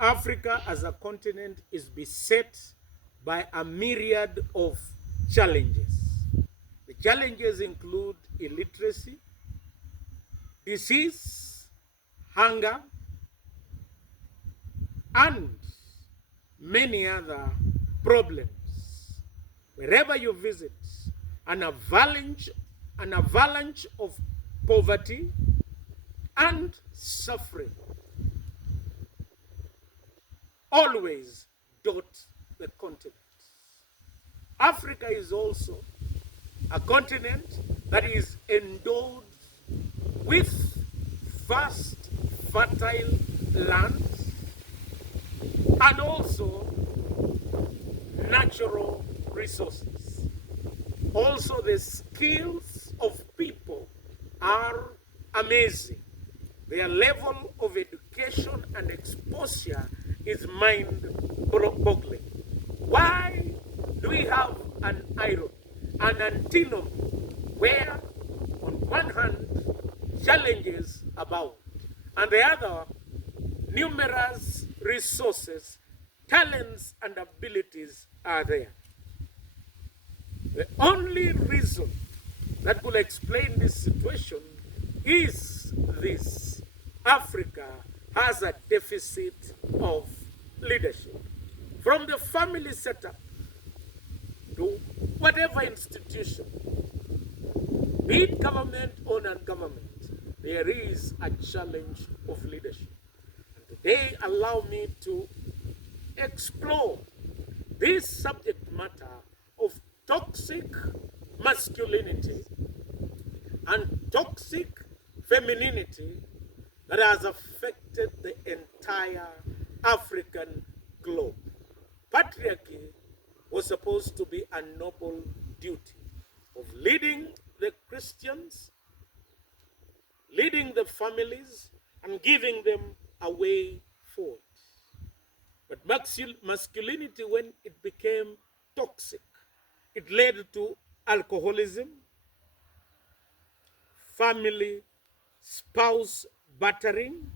Africa as a continent is beset by a myriad of challenges. The challenges include illiteracy, disease, hunger, and many other problems. Wherever you visit, an avalanche of poverty and suffering always dot the continent. Africa is also a continent that is endowed with vast, fertile lands and also natural resources. Also, the skills of people are amazing. Their level of education and exposure is mind-boggling. Why do we have an irony, an antinomy, where on one hand challenges abound, and the other numerous resources, talents, and abilities are there? The only reason that will explain this situation is this: Africa has a deficit of leadership. From the family setup to whatever institution, be it government or non-government, there is a challenge of leadership. And today, allow me to explore this subject matter of toxic masculinity and toxic femininity that has affected the entire African globe. Patriarchy was supposed to be a noble duty of leading the Christians, leading the families, and giving them a way forward. But masculinity, when it became toxic, it led to alcoholism, family, spouse battering,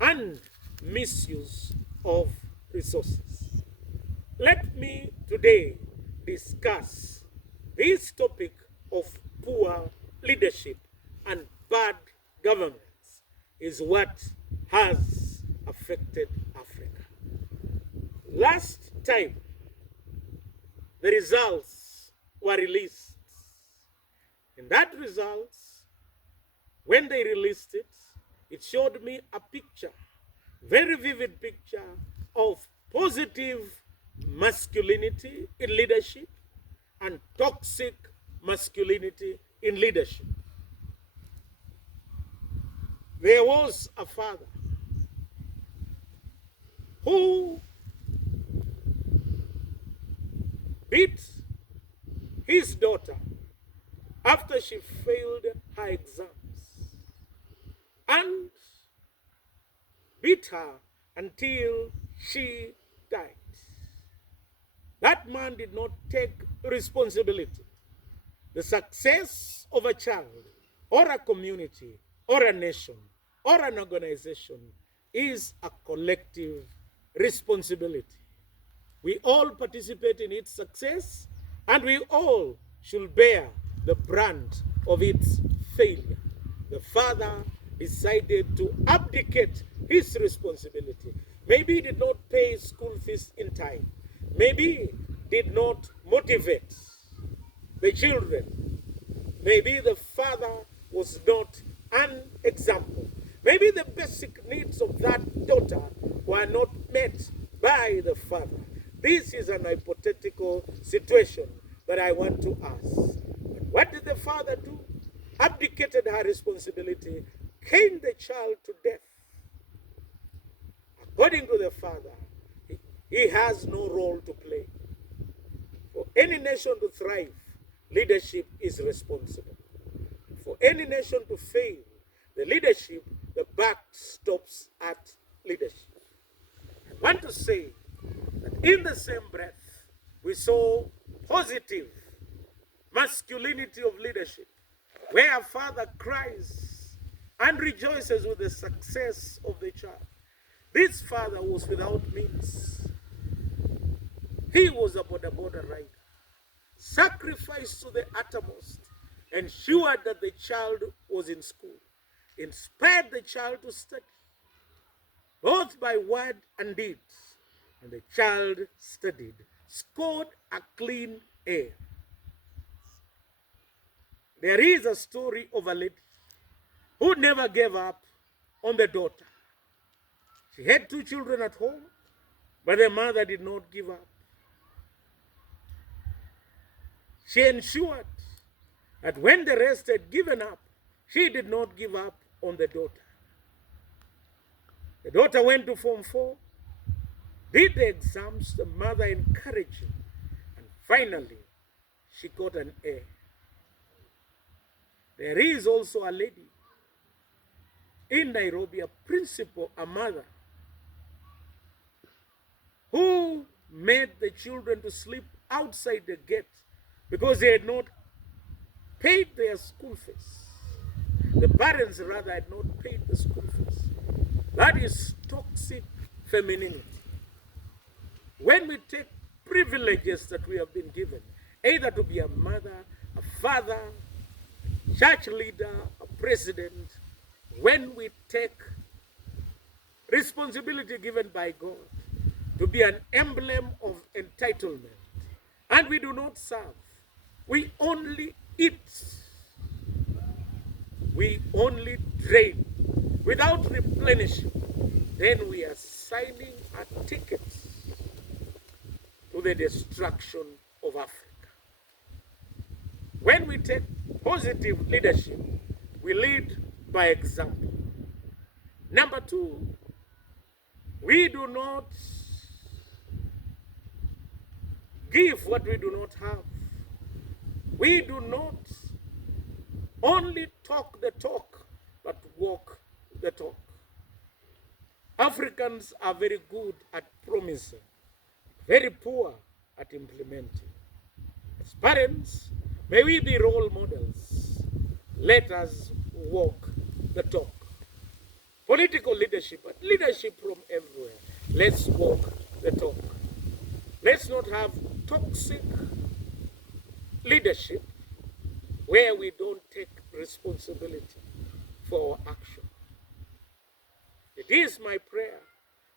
and misuse of resources. Let me today discuss this topic of poor leadership and bad governance is what has affected Africa. Last time, the results were released. In that results, when they released it, it showed me a picture, very vivid picture of positive masculinity in leadership and toxic masculinity in leadership. There was a father who beat his daughter after she failed her exams and beat her until she died. That man did not take responsibility. The success of a child or a community or a nation or an organization is a collective responsibility. We all participate in its success, and we all should bear the brunt of its failure. The father decided to abdicate his responsibility. Maybe he did not pay school fees in time. Maybe did not motivate the children. Maybe the father was not an example. Maybe the basic needs of that daughter were not met by the father. This is an hypothetical situation that I want to ask. But what did the father do? Abdicated her responsibility, caned the child to death. According to the father, he has no role to play. For any nation to thrive, leadership is responsible. For any nation to fail, the leadership, the buck stops at leadership. I want to say that in the same breath, we saw positive masculinity of leadership, where a father cries and rejoices with the success of the child. This father was without means. He was a border rider. Sacrificed to the uttermost, ensured that the child was in school, inspired the child to study, both by word and deed. And the child studied, scored a clean A. There is a story of a lady who never gave up on the daughter. She had 2 children at home, but the mother did not give up. She ensured that when the rest had given up, she did not give up on the daughter. The daughter went to Form 4, did the exams, the mother encouraging, and finally she got an A. There is also a lady in Nairobi, a principal, a mother, who made the children to sleep outside the gate because they had not paid their school fees. The parents rather had not paid the school fees. That is toxic femininity. When we take privileges that we have been given, either to be a mother, a father, a church leader, a president, when we take responsibility given by God to be an emblem of entitlement, and we do not serve, we only eat, we only drain without replenishing, then we are signing a ticket to the destruction of Africa. When we take positive leadership, we lead by example. Number 2, we do not give what we do not have. We do not only talk the talk, but walk the talk. Africans are very good at promising, very poor at implementing. As parents, may we be role models. Let us walk the talk. Political leadership, but leadership from everywhere. Let's walk the talk. Let's not have toxic leadership where we don't take responsibility for our action. It is my prayer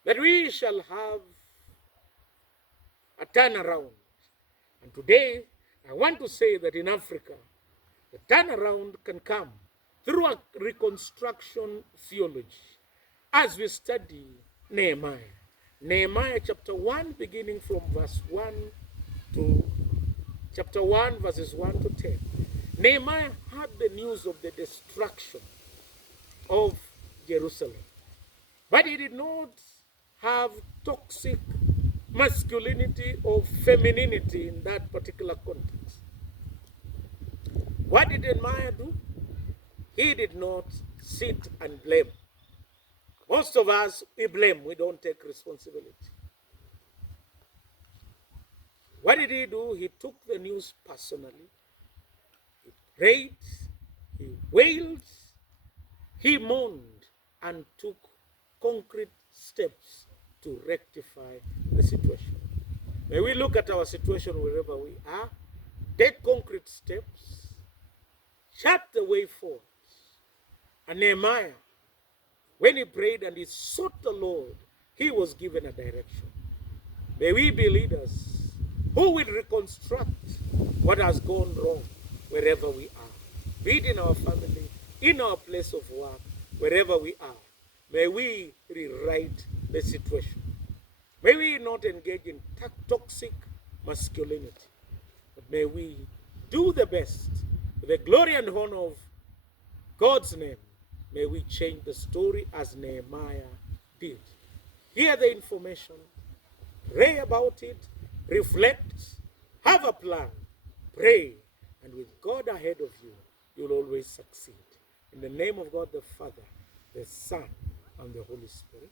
that we shall have a turnaround. And today, I want to say that in Africa, the turnaround can come through a reconstruction theology as we study Nehemiah. Nehemiah chapter 1, beginning from verse 1 to chapter 1, verses 1 to 10. Nehemiah heard the news of the destruction of Jerusalem, but he did not have toxic masculinity or femininity in that particular context. What did Nehemiah do? He did not sit and blame. Most of us, we blame, we don't take responsibility. What did he do? He took the news personally. He prayed, he wailed, he mourned, and took concrete steps to rectify the situation. May we look at our situation wherever we are, take concrete steps, chart the way forward. And Nehemiah, when he prayed and he sought the Lord, he was given a direction. May we be leaders who will reconstruct what has gone wrong wherever we are, be it in our family, in our place of work, wherever we are. May we rewrite the situation. May we not engage in toxic masculinity, but may we do the best for the glory and honor of God's name. May we change the story as Nehemiah did. Hear the information, pray about it, reflect, have a plan, pray, and with God ahead of you, you'll always succeed. In the name of God the Father, the Son, and the Holy Spirit.